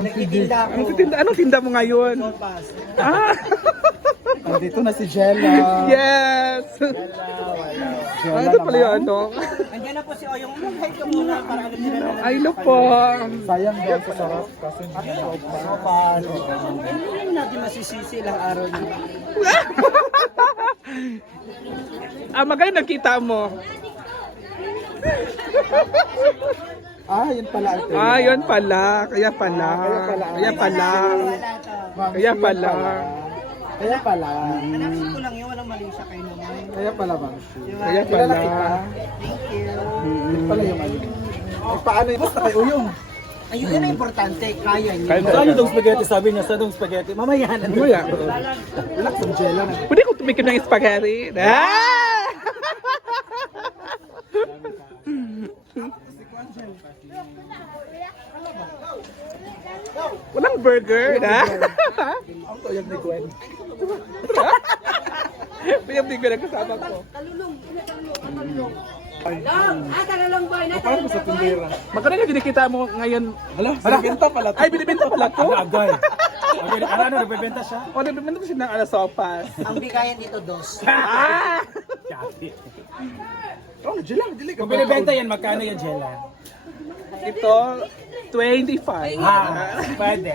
Nagtitinda ako. Anong tinda mo ngayon? Sopas. Ah! Dito na si Jella. Yes! Jella Ito pala yung ano. Andiyan na po si Oyong. Mag-hide ka muna para alam nila na. Ay, look po. Sayang daw sa sarap kasi hindi na sopas. Hindi natin masisisi ilang araw niya. Magayon nakita mo. Yun pala ate. Yun pala. Kaya pala. Kaya pala. Kaya pala. Kaya pala. Anaksin ko lang yun. Walang mali siya kayo naman. Kaya pala bang Kaya pala. Thank you. Yun pala yung ano. Paano yun? Basta kay Uyong. Ayun, yun ang importante. Kaya niya. Saan yung dong spaghetti? Sabi niya, saan dong spaghetti? Mamaya na. Mamaya. Relax ang Jella na. Pwede ko tumikim ng spaghetti. Walang burger, na? Ang tuyag ni Gwen. Yung big na kasama ko. Tagalong boy na. Paano sa tindera? Magkano yung kinikita mo ngayon? Hala, binibenta pala. Ay, binibenta pala to? Agay. Okay, ano, nagbebenta siya? O, binibenta ko siya ng sopas. Ang bigayan dito, dos. Ah! Oh, Jella, dili ka. Kung binibenta yan, magkano yan, Jella? Ito, 25. Pwede.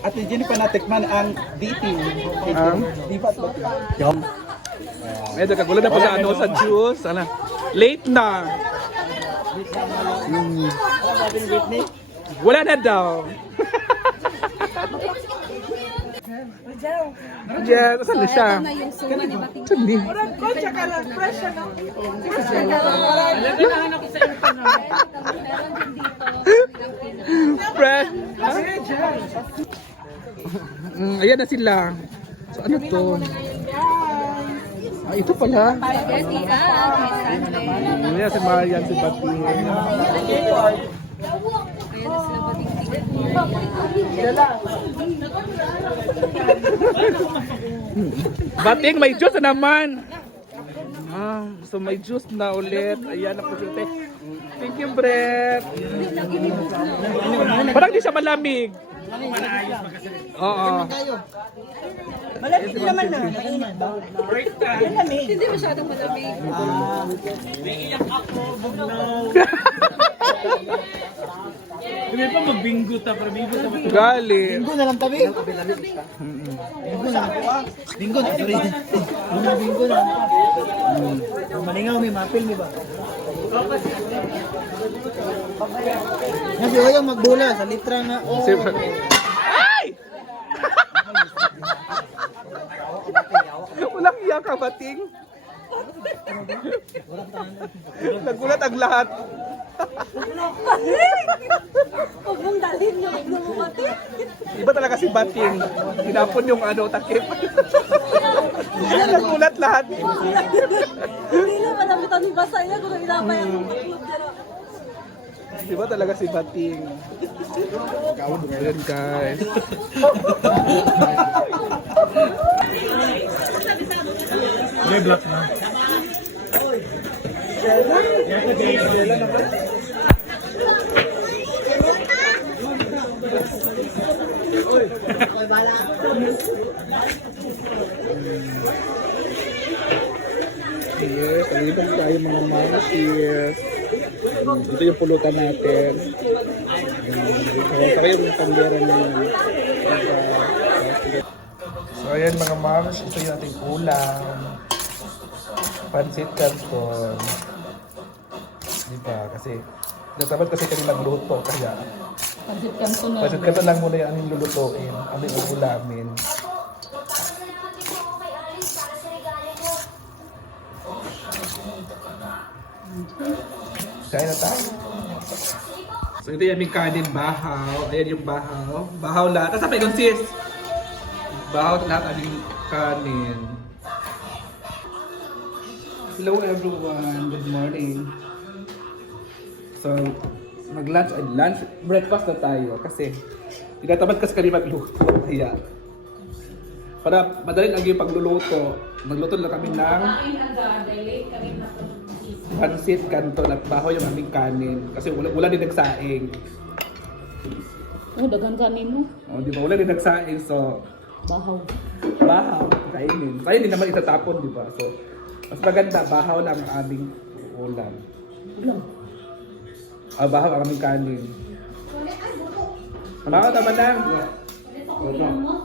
At hindi pa natikman ang DP. Di ba ito? Medyo kagulo na po sa ano, sa juice. Ano, late na. Sabi ni Whitney? Wala na daw. Yes, asan na siya? Saan din? Fresh. Ayan na sila. So ano to? Ito pala. Ayan si Marian, si Batin. Bating, may juice na naman. So may juice na ulit. Ayan na po siya. Thank you, Brett. Parang di siya malamig. Oo. Malamig naman na. Mainit ba? Malamig. Hindi masyadong malamig. Naiiyak ako. Bugnaw. Hindi pa magbingo ta, pero bingo ta. Gali. Linggo na lang tabi. Linggo na. Linggo na. Linggo na. Malingaw may mapil, di ba? Kasi oyong magbula sa litra na. Ay! Walang iyak ka, Bating. Nagulat ang lahat. Huwag mong dalhin yung lumumati. Iba talaga si Bating. Tinapon yung ano, takip. Nagulat lahat. Hindi na malamitan yung basa niya kung inapay ang maglog dyan. Iba talaga si Bating. Ayan, guys. Hindi, black na. Yes, alibang tayo mga mansies. Ito yung pulutan natin. Saka yung tandera na yun. So ayan mga mams, ito yung ating ulam. Pansit canton. Diba? Kasi natapat kasi kami magluto kaya pansit canton lang muna yung aming lulutuin, aming ulamin. Kaya na tayo. So ito yung aming kanin bahaw. Ayan yung bahaw. Bahaw lahat. Tapos may sis. Bahaw lahat aming kanin. Hello everyone. Good morning. So, lunch, breakfast na tayo kasi tinatamad kasi kami magluto. Kaya, para madali lang yung pagluluto, magluto lang kami ng pansit kanton at baho yung aming kanin. Kasi wala din nagsaing. Oh, dagan kanin mo. O, di ba? Wala din nagsaing. So, Bahaw. bahaw, kainin. So, ayun, hindi naman itatapon, di ba? So, mas maganda, bahaw lang ang aming ulam. Ulam. Bahaw ang aming kanin. Tama ka, tama lang.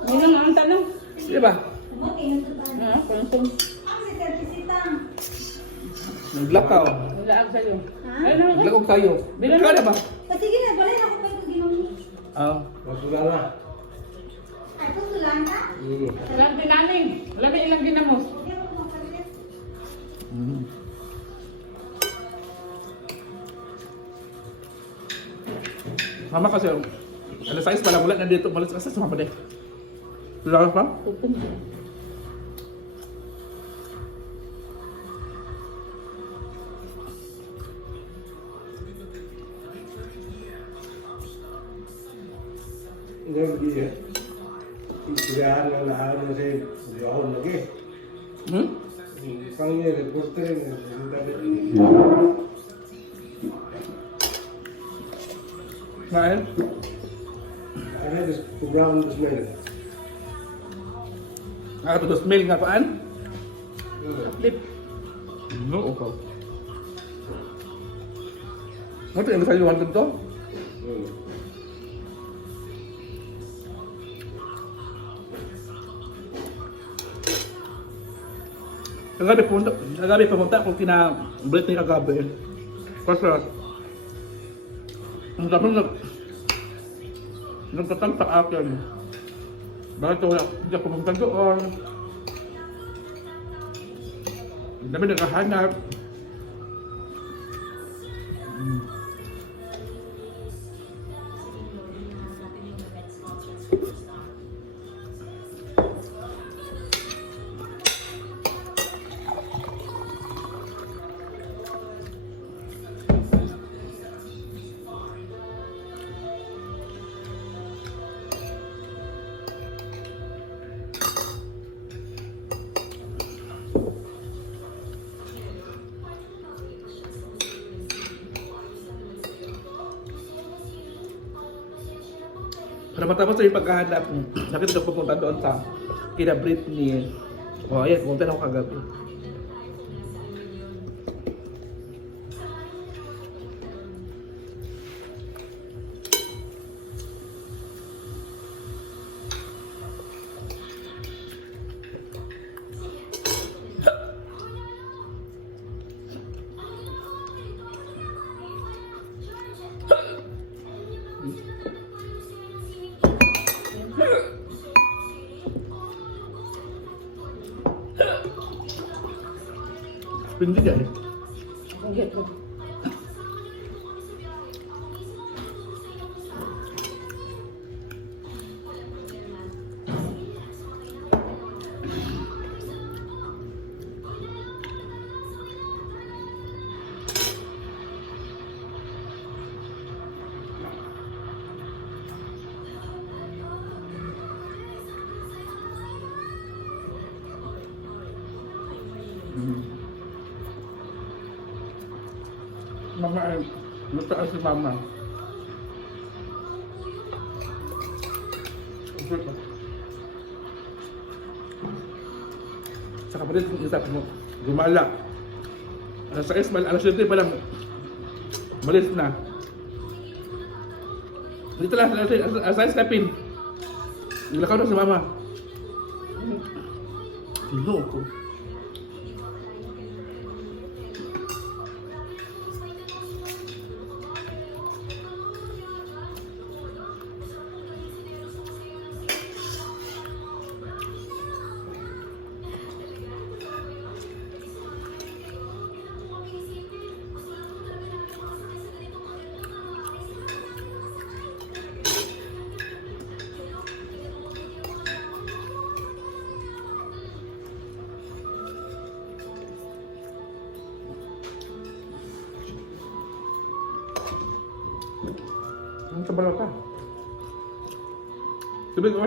Ngayon ang tanong. Di ba? Kantong. Naglakaw. Nalaag sa'yo. Naglakaw tayo. Bilang Ikaw na ba? Sige na, balay ako pa ito ginamit. Ah. Ay, tutulan ka? Ilang dinaning. Ilang ginamos. Hindi ako makalit. Mm. Mama kasi, alas 6 pa lang ulan nandito. Malas kasi sumama din. Wala ka pa? Tutun. Istirahat ng lahat na sa John lagi. Hmm? Pangnya reporter yang Kain? ada di program di sana. Nakatutos mail nga paan? Lip. No, okay. Ano yung sa'yo hanggang to? Kagabi pumunta ako kina Britney kagabi. Kasi ang dami nagtatang sa akin. Bakit wala hindi ako pumunta doon? Ang dami naghahanap. Para matapos yung paghahanap, sakit na pupunta doon sa kina Britney. O, ayan, pumunta na ako kagabi. Hindi dyan eh. Ang get ko. Mama ay, nataas si mama. Sure ba? Sa kapatid, kung isap mo, gumala. Alas 6, alas 7 pa lang, malis na. Dito lang, alas 6 kapin. Naglakaw na si mama. Sino ako? Ang sabalo ka. Sabi ko,